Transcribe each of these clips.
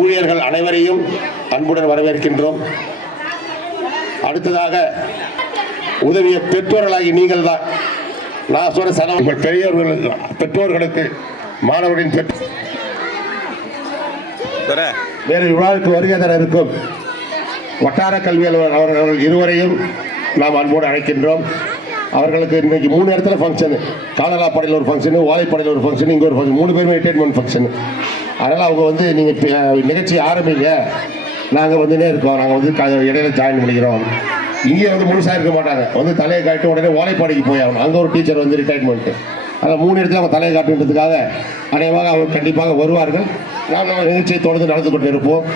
ஊழியர்கள் அனைவரையும் அன்புடன் வரவேற்கின்றோம். அடுத்ததாக உதவிய பெற்றோர்களாகி நீங்கள் தான் நான் சொல்ற செலவு பெற்றோர்களுக்கு மாணவரின் வேறு விழாவுக்கு வருகை தர இருக்கும் வட்டார கல்வி அலுவலர் அவர்கள் இருவரையும் நாம் அன்போடு அழைக்கின்றோம். அவர்களுக்கு இன்னைக்கு 3 இடத்துல ஃபங்க்ஷனு, காலலாப்படையில் ஒரு ஃபங்க்ஷனு, ஓலைப்படையில் ஒரு ஃபங்க்ஷன், இங்கே ஒரு ஃபங்க்ஷன், 3 பேருமே என்டர்டைன்மெண்ட் ஃபங்க்ஷனு. அதனால் அவங்க வந்து நீங்கள் நிகழ்ச்சி ஆரம்பிங்க, நாங்கள் வந்துனே இருக்கோம், நாங்கள் வந்து இடையில ஜாயின் பண்ணிக்கிறோம். இங்கே வந்து முழுசாக இருக்க மாட்டாங்க, வந்து தலையை காட்டி உடனே ஓலைப்பாடிக்கு போய் ஆகணும். அங்கே ஒரு டீச்சர் வந்து ரிட்டையர்மெண்ட்டு. அதில் 3 இடத்துல அவங்க தலையை காட்டுன்றதுக்காக அநேகமாக அவங்க கண்டிப்பாக வருவார்கள். நாங்கள் நிகழ்ச்சியை தொடர்ந்து நடந்து கொண்டு இருப்போம்.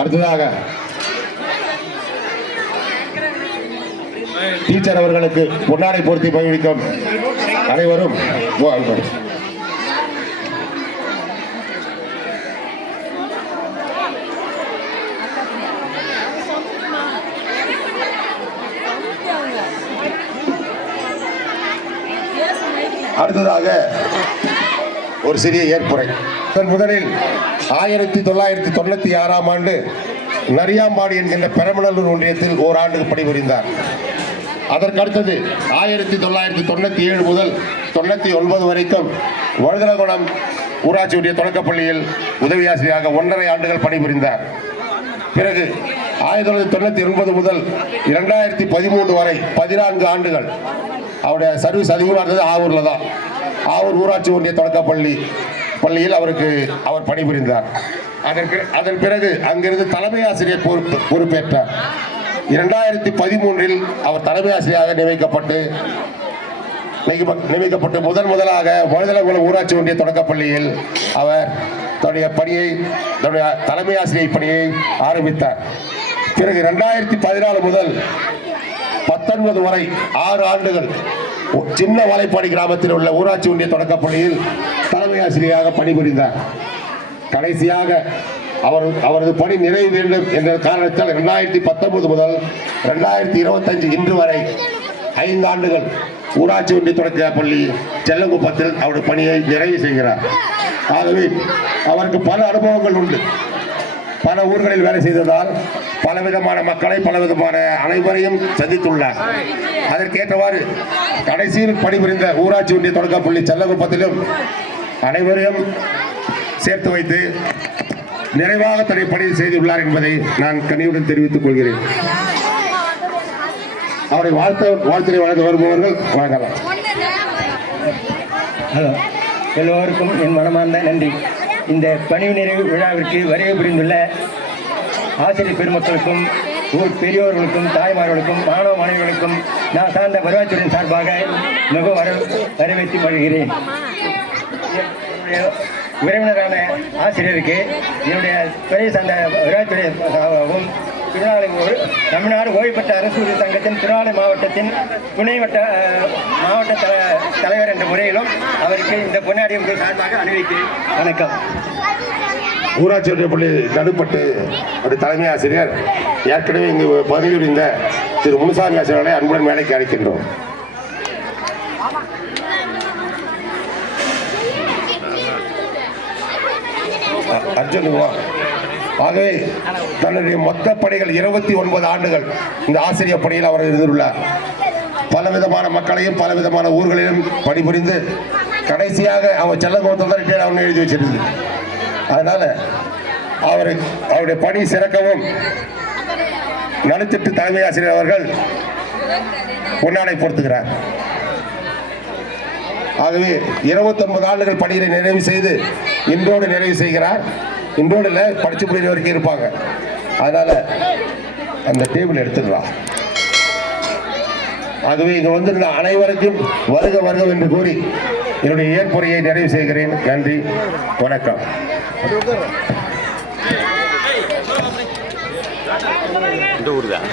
அடுத்ததாக டீச்சர் அவர்களுக்கு பொன்னாடை பொருத்தி பகிர்விக்கும் அனைவரும் அடுத்ததாக ஒரு சிறிய ஏற்புரை. முதலில் 1996ஆம் ஆண்டு நரியாம்பாடி என்கின்ற பெரம்பலூர் ஒன்றியத்தில் ஓராண்டுக்கு பணிபுரிந்தார். அதற்கடுத்தது 1997 முதல் 99 வரைக்கும் வழுதலகுளம் ஊராட்சி ஒன்றிய தொடக்கப்பள்ளியில் உதவி ஆசிரியராக 1.5 ஆண்டுகள் பணிபுரிந்தார். பிறகு 1999 முதல் 2013 வரை 14 ஆண்டுகள் அவருடைய சர்வீஸ் அதிகமாக இருந்தது ஆவூரில் தான். ஆவூர் ஊராட்சி ஒன்றிய தொடக்கப்பள்ளியில் அவர் பணிபுரிந்தார். அதன் பிறகு அங்கிருந்து தலைமை ஆசிரியர் பொறுப்பேற்றார். 2013 அவர் தலைமை ஆசிரியராக நியமிக்கப்பட்டு முதலாக வழுதலகுளம் ஊராட்சி ஒன்றிய தொடக்கப்பள்ளியில் அவர் தன்னுடைய தலைமை ஆசிரியர் பணியை ஆரம்பித்தார். பிறகு 2014 முதல் 19 வரை 6 ஆண்டுகள் சின்ன வாழைப்பாடி கிராமத்தில் உள்ள ஊராட்சி ஒன்றிய தொடக்கப்பள்ளியில் தலைமை ஆசிரியராக பணிபுரிந்தார். கடைசியாக அவரது பணி நிறைவு வேண்டும் என்ற காரணத்தால் 2019 முதல் 2025 இன்று வரை 5 ஆண்டுகள் ஊராட்சி ஒன்றிய தொடக்கப்பள்ளி செல்லங்குப்பத்தில் அவருடைய பணியை நிறைவு செய்கிறார். ஆகவே அவருக்கு பல அனுபவங்கள் உண்டு. பல ஊர்களில் வேலை செய்ததால் பலவிதமான மக்களை பலவிதமான அனைவரையும் சந்தித்துள்ளார். அதற்கேற்றவாறு கடைசியில் பணிபுரிந்த ஊராட்சி ஒன்றிய தொடக்கப்பள்ளி செல்லங்குப்பத்திலும் அனைவரையும் சேர்த்து வைத்து நிறைவாக தன்னை பணி செய்துள்ளார் என்பதை நான் கனிவுடன் தெரிவித்துக் கொள்கிறேன். அவரை வாழ்த்தினை வழங்க வருபவர்கள் வழங்கலாம். எல்லோருக்கும் என் மனமார்ந்த நன்றி. இந்த பணி நிறைவு விழாவிற்கு வருகை புரிந்துள்ள ஆசிரியர் பெருமக்களுக்கும் ஊர் பெரியோர்களுக்கும் தாய்மார்களுக்கும் மாணவ மாணவிகளுக்கும் நான் சார்ந்த வருவாய்த்துறையின் சார்பாக மிக வரவேற்று வருகிறேன். உறவினரான ஆசிரியருக்கு என்னுடைய துறை சார்ந்த வருவாய்த்துறையாகவும் தமிழ்நாடு ஓய்வு பெற்ற அரசு ஊழியர் சங்கத்தின் திருவண்ணாமலை மாவட்டத்தின் துணை மாவட்ட தலைவர் என்ற முறையிலும் அவருக்கு இந்த பொன்னாடி சார்பாக அணிவிக்கிறேன். வணக்கம். ஊராட்சி ஒன்றிய பள்ளி நடுப்பட்டு ஒரு தலைமை ஆசிரியர் ஏற்கனவே இங்கு பதவியுறிந்த திரு முனுசாமி ஆசிரியர்களை அன்புடன் மேடைக்கு அழைக்கின்றோம். அர்ஜுனுவா. ஆகவே தன்னுடைய மொத்த பணிகள் 29 ஆண்டுகள் இந்த ஆசிரியர் பணியில் அவர் இருந்துள்ளார். பலவிதமான மக்களையும் பலவிதமான ஊர்களிலும் பணிபுரிந்து கடைசியாக அவர் செல்லங்கோட்டத்தில் தான் ரிட்டையர் ஆகணும்னு எழுதி வச்சிருக்கு. அதனால அவருடைய பணி சிறக்கவும் நடுத்திட்டு தலைமை ஆசிரியர் அவர்கள் பொன்னாடை பொறுத்துகிறார். ஆகவே 29 ஆண்டுகள் பணிகளை நிறைவு செய்து இன்றோடு நிறைவு செய்கிறார். இன்றோடு இல்லை, படிச்சு முடிகிற வரைக்கும் இருப்பாங்க. அதனால அந்த டேபிள் எடுத்துக்கலாம். ஆகவே இங்க வந்திருந்த அனைவருக்கும் வருக வருக என்று கூறி என்னுடைய ஏற்புரையை நிறைவு செய்கிறேன். நன்றி, வணக்கம். இந்த ஊர் தான்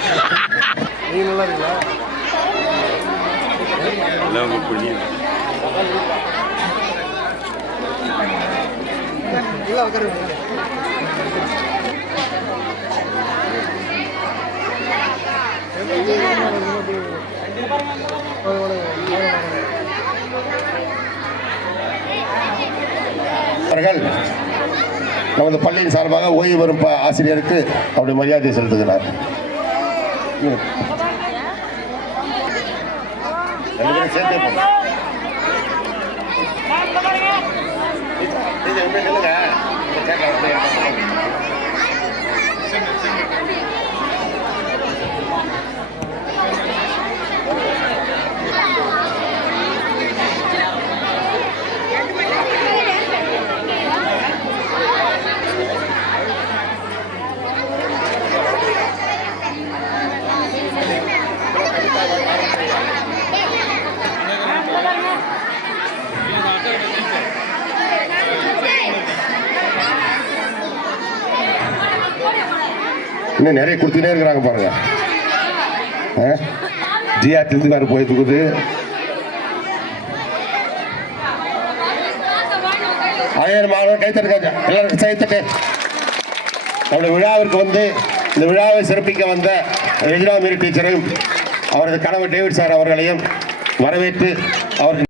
அவர்கள் நமது பள்ளியின் சார்பாக ஓய்வு பெறும் ஆசிரியருக்கு அவருடைய மரியாதை செலுத்துகிறார். ரெண்டு பேரும் சேர்த்தே போங்க. நீங்க எப்படி நில்லுங்க. இந்த சேர்ல அப்படியே இருங்க. இன்னும் நிறைய கொடுத்துட்டே இருக்கிறாங்க பாருங்க. ஜியா திருந்துக்காரு போயிட்டு இருக்குது. ஆயிரம் மாணவர் கைத்தட்டுங்க, எல்லாருக்கும் கைத்தட்டு. நம்முடைய விழாவிற்கு வந்து இந்த விழாவை சிறப்பிக்க வந்த ரெஜினா மேரி டீச்சரையும் அவரது கணவர் டேவிட் சார் அவர்களையும் வரவேற்று அவர்கள்